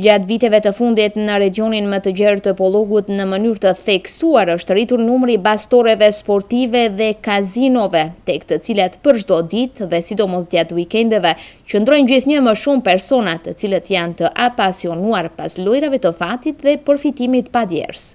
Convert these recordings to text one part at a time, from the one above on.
Gjatë viteve të fundit në regionin më të gjerë të Pollogut në mënyrë të theksuar është rritur numri bastoreve sportive dhe kazinove, tek të cilat për çdo ditë dhe sidomos gjatë vikendeve qëndrojnë gjithnjë më shumë persona të cilët janë të apasionuar pas lojrave të fatit dhe përfitimit padjerës.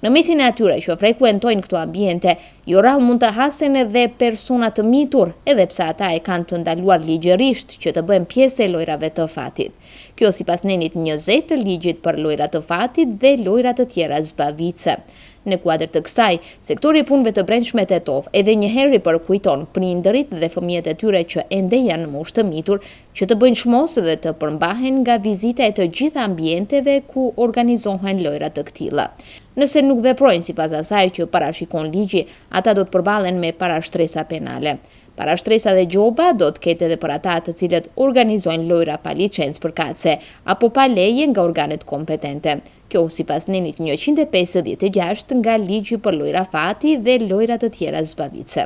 Në mesin e atyre që frekuentojnë këto ambiente, jo rrallë mund të hasen edhe persona të mitur, edhe pse ata e kanë të ndaluar ligjërisht që të bëjnë pjesë e lojrave të fatit. Kjo sipas nenit 20 të ligjit për lojrat të fatit dhe lojrat të tjera zbavitse. Në kuadër të kësaj, sektori i punëve të brendshme tetov edhe njëherë përkujton prindërit dhe fëmijët e tyre që ende janë në moshë të mitur që të bëjnë çmos dhe të përmbahen nga vizita e të gjitha ambienteve ku organizohen lojra të këtilla. Nëse nuk veprojnë sipas asaj që parashikon ligji, ata do të përballen me parashtresa penale. Parashtresa dhe gjoba do të ketë edhe për ata të cilët organizojnë lojra pa licencë përkatëse apo pa leje nga organet kompetente. Kjo sipas nenit 156 nga ligji për lojra fati dhe lojrat të tjera zbavitse.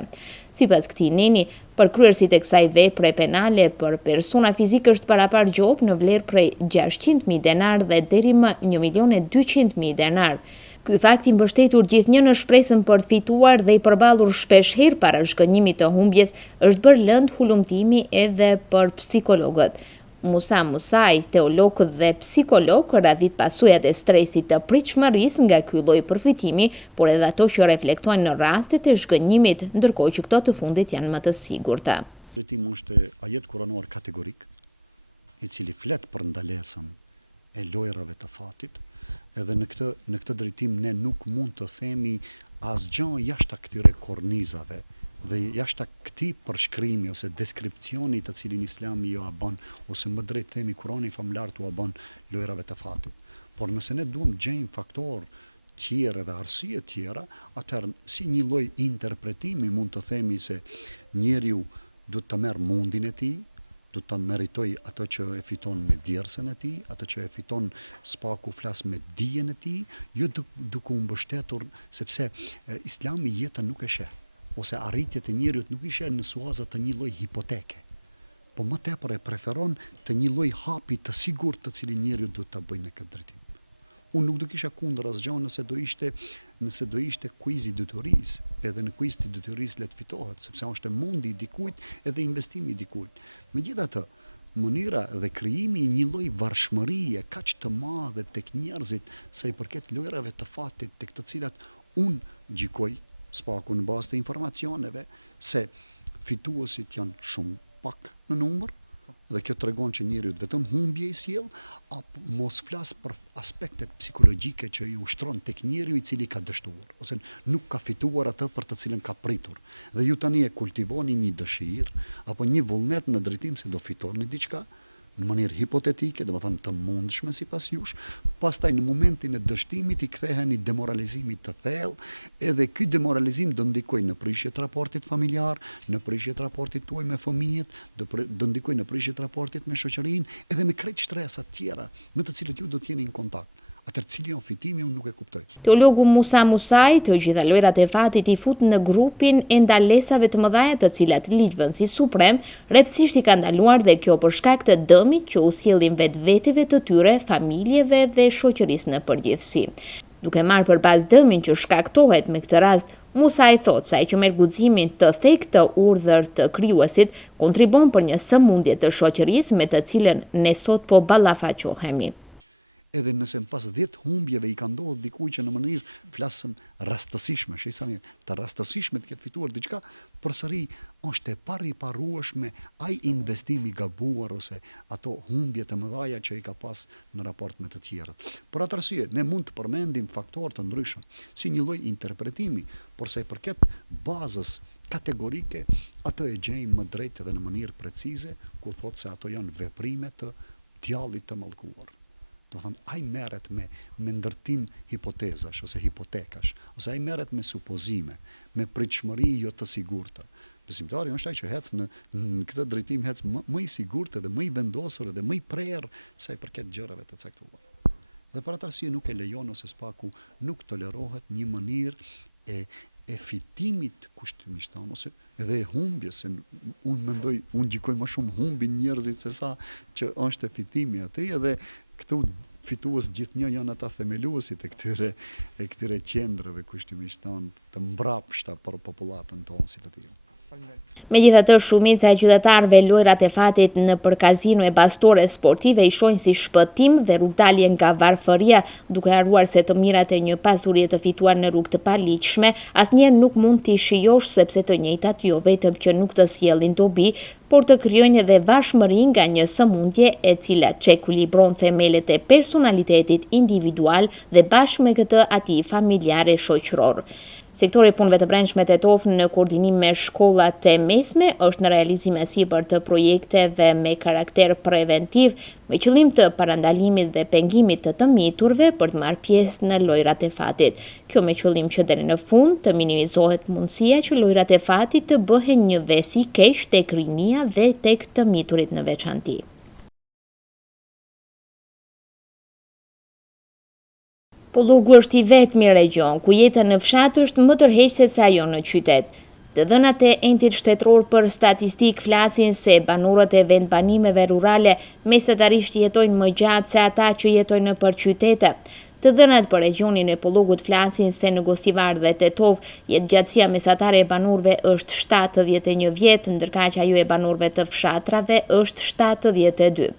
Sipas këtij neni, përkryerësit e kësaj vepre penale për persona fizik është parapar gjobë në vlerë prej 600.000 denar dhe deri më 1.200.000 denar. Ky fakt i mbështetur gjithnjë në shpresën për të fituar dhe i përballur shpeshherë para shkënjimit të humbjes është bërë lënd hulumtimi edhe për psikologët. Musa Musaj, teolog dhe psikolog, radhit pasojat e stresit të pritshmërisë nga ky lloj përfitimi, por edhe ato që reflektojnë në rastet e shkënjimit, ndërkohë që këto të fundit janë më të sigurta. Drejtimi është ajet kuranor kategorik, i cili flet për ndalesën e lojrave të fatit, edhe në këtë drejtim ne nuk mund të themi asgjë jashtë këtyre kornizave dhe jashtë këtij përshkrimi ose deskripcioni të cilin Islami jo a bën, ose më drejt themi Kurani famlar tu a bën lojrave të fatit. Por nëse ne duam gjejmë faktor tjerë dhe arsye tjera, atëherë si një lloj interpretimi mund të themi se njeriu duhet të merr mundin e tij, do të meritoj ato që e fiton me djersën e tij, ato që e fiton spaku flas me dijen e tij, jo duke u mbështetur sepse Islami jetën nuk e sheh, ose arritjet e njeriut nuk i sheh në suaza të një lloj hipoteke, po më tepër e preferon të një lloj hapi të sigurt të cilin njeriu duhet ta bëjë në këtë drejtim. Unë nuk do kisha kundër asgjë nëse do ishte kuizi i detyrisë, edhe në kuiz të detyrisë le të fitohet, sepse është mundi i dikujt edhe investimi i dikujt. Megjithatë, mënyra dhe krijimi i një lloj varshmërie kaq të madhe tek njerëzit sa i përket lojrave të fatit, tek të cilat unë gjykoj spaku në bazë të informacioneve se fituesit janë shumë pak në numër, dhe kjo tregon që njeriu vetëm humbje i sjell, apo mos flas për aspektet psikologjike që i ushtron tek njeriu i cili ka dështuar, ose nuk ka fituar atë për të cilën ka pritur. Dhe ju tani e kultivoni një dëshirë apo një vullnet në drejtim se do fitoni diçka në mënyrë hipotetike, domethënë të mundshme sipas jush, pastaj në momentin e dështimit i ktheheni demoralizimit të thellë, edhe ky demoralizim do ndikojë në prishje të raportit familjar, në prishje të raportit tuaj me fëmijët, do ndikojë në prishje të raportit me shoqërinë, edhe me krejt shtresat tjera me të cilët ju do të jeni në kontakt. Atëherë cili janë fitimi unë nuk e kuptoj. Teologu Musa Musaj të gjitha lojrat e fatit i fut në grupin e ndalesave të mëdha të cilat ligjvënësi suprem rreptësisht i ka ndaluar, dhe kjo për shkak të dëmit që u sjellin vetveteve të tyre, familjeve dhe shoqërisë në përgjithësi. Duke marrë përbazë dëmin që shkaktohet me këtë rast, Musaj thotë se ai që merr guximin të thekë të urdhër të krijuesit kontribon për një sëmundje të shoqërisë me të cilën ne sot po ballafaqohemi. Edhe nëse në pas 10 humbjeve i ka ndodhur dikuj që në mënyrë flasëm rastësishme, shisa mirë, të rastësishme të ketë fituar diçka, përsëri është e pariparueshme ai investimi i gabuar ose ato humbje të mëdha që i ka pas në raport me të tjerët. Për atë arsye, ne mund të përmendim faktorë të ndryshëm, si një lloj interpretimi, por sa i përket bazës kategorike, atë e gjejmë më drejt edhe në mënyrë precize, ku thotë se ato janë veprime të djallit të mallkuar. Do thënë, ai merret me ndërtim hipotezash ose hipotekash, ose ai merret me supozime, me pritshmëri jo të sigurta. Besimtari është ai që hec në këtë drejtim hec më i sigurt dhe më i vendosur dhe më i prerë sa i përket gjërave të caktuara. Dhe për atë arsye nuk e lejon ose spaku nuk tolerohet një mënyrë e fitimit kushtimisht tonë, ose edhe e humbjes, se unë gjykoj më shumë humbin njerëzit se sa që është e fitimi atij, edhe këtu fitues gjithnjë janë ata themeluesit e këtyre qendrave kushtimisht të mbrapshta për popullatën tonë si të tillë. Megjithatë, shumica e qytetarëve lojrat e fatit në për kazino e bastore sportive i shohin si shpëtim dhe rrugdalje nga varfëria, duke harruar se të mirat e një pasurie të fituar në rrugë të paligjshme asnjëherë nuk mund t'i shijosh, sepse të njëjtat jo vetëm që nuk të sjellin dobi, por të krijojnë edhe vashmëri nga një sëmundje e cila çekuilibron themelet e personalitetit individual dhe bashkë me këtë atij familjar e shoqëror. Sektori i punëve të brendshme tetov në koordinim me shkollat e mesme është në realizim sipër të projekteve me karakter preventiv me qëllim të parandalimit dhe pengimit të miturve për të marrë pjesë në lojrat e fatit. Kjo me qëllim që deri në fund të minimizohet mundësia që lojrat e fatit të bëhen një vesi keq tek rinia dhe tek të miturit në veçanti. Pollogu është i vetmi region ku jeta në fshat është më tërheqëse se ajo në qytet. Të dhënat e Entit Shtetëror për Statistikë flasin se banorët e vendbanimeve rurale mesatarisht jetojnë më gjatë se ata që jetojnë nëpër qytete. Të dhënat për regionin e Pollogut flasin se në Gostivar dhe Tetov jetëgjatësia mesatare e banorëve është 71 vjet, ndërkaq që ajo e banorëve të fshatrave është 72.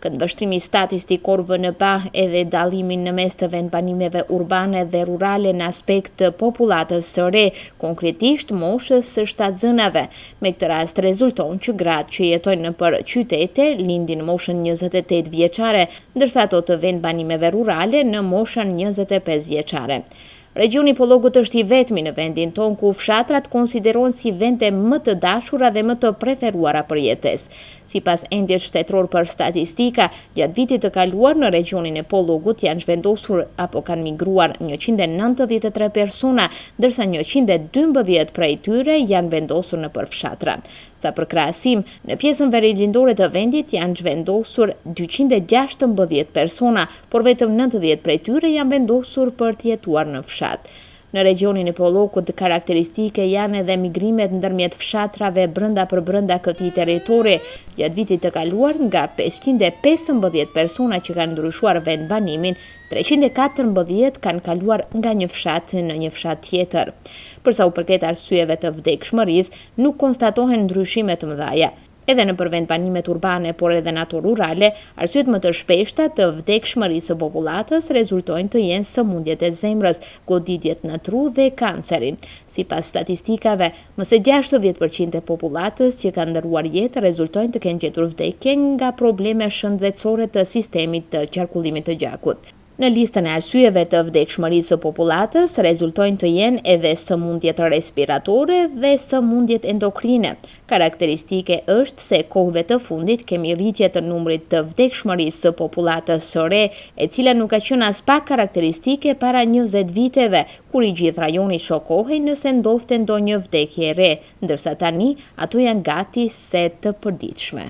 Këndvështrimi statistikor VNB edhe dallimin në mes të vendbanimeve urbane dhe rurale në aspekt të popullatës së re, konkretisht moshës së shtatzënave. Me këtë rast rezulton që gratë që jetojnë nëpër qytete lindin në moshën 28 vjeçare, ndërsa ato të vendbanimeve rurale në moshën 25 vjeçare. Regioni Pollogut është i vetmi në vendin tonë ku fshatrat konsiderohen si vende më të dashura dhe më të preferuara për jetesë. Sipas Entit Shtetëror për Statistika, gjatë vitit të kaluar në regionin e Pollogut janë zhvendosur apo kanë migruar 193 persona, ndërsa 112 prej tyre janë vendosur nëpër fshatra. Sa për krahasim, në pjesën verigjindore të vendit janë zhvendosur 216 persona, por vetëm 90 prej tyre janë vendosur për të jetuar në fshat. Në regionin e Pollogut karakteristike janë edhe migrimet ndërmjet fshatrave brenda për brenda këtij territori. Gjatë vitit të kaluar, nga 515 persona që kanë ndryshuar vendbanimin, 314 kanë kaluar nga një fshat në një fshat tjetër. Për sa u përket arsyeve të vdekshmërisë, nuk konstatohen ndryshime të mëdha. Edhe në vendbanimet urbane, por edhe në ato rurale, arsyet më të shpeshta të vdekshmërisë së popullatës rezultojnë të jenë sëmundjet e zemrës, goditjet në tru dhe kanceri. Sipas statistikave, më së 60% e popullatës që kanë ndëruar jetë rezultojnë të kenë gjetur vdekje nga probleme shëndetësore të sistemit të qarkullimit të gjakut. Në listën e arsyeve të vdekshmërisë së popullatës rezultojnë të jenë edhe sëmundjet respiratore dhe sëmundjet endokrine. Karakteristike është se kohëve të fundit kemi rritje të numrit të vdekshmërisë së popullatës së re, e cila nuk ka qenë as pak karakteristike para 20 viteve, kur i gjithë rajoni shokohej nëse ndodhte ndonjë vdekje e re, ndërsa tani ato janë gati se të përditshme.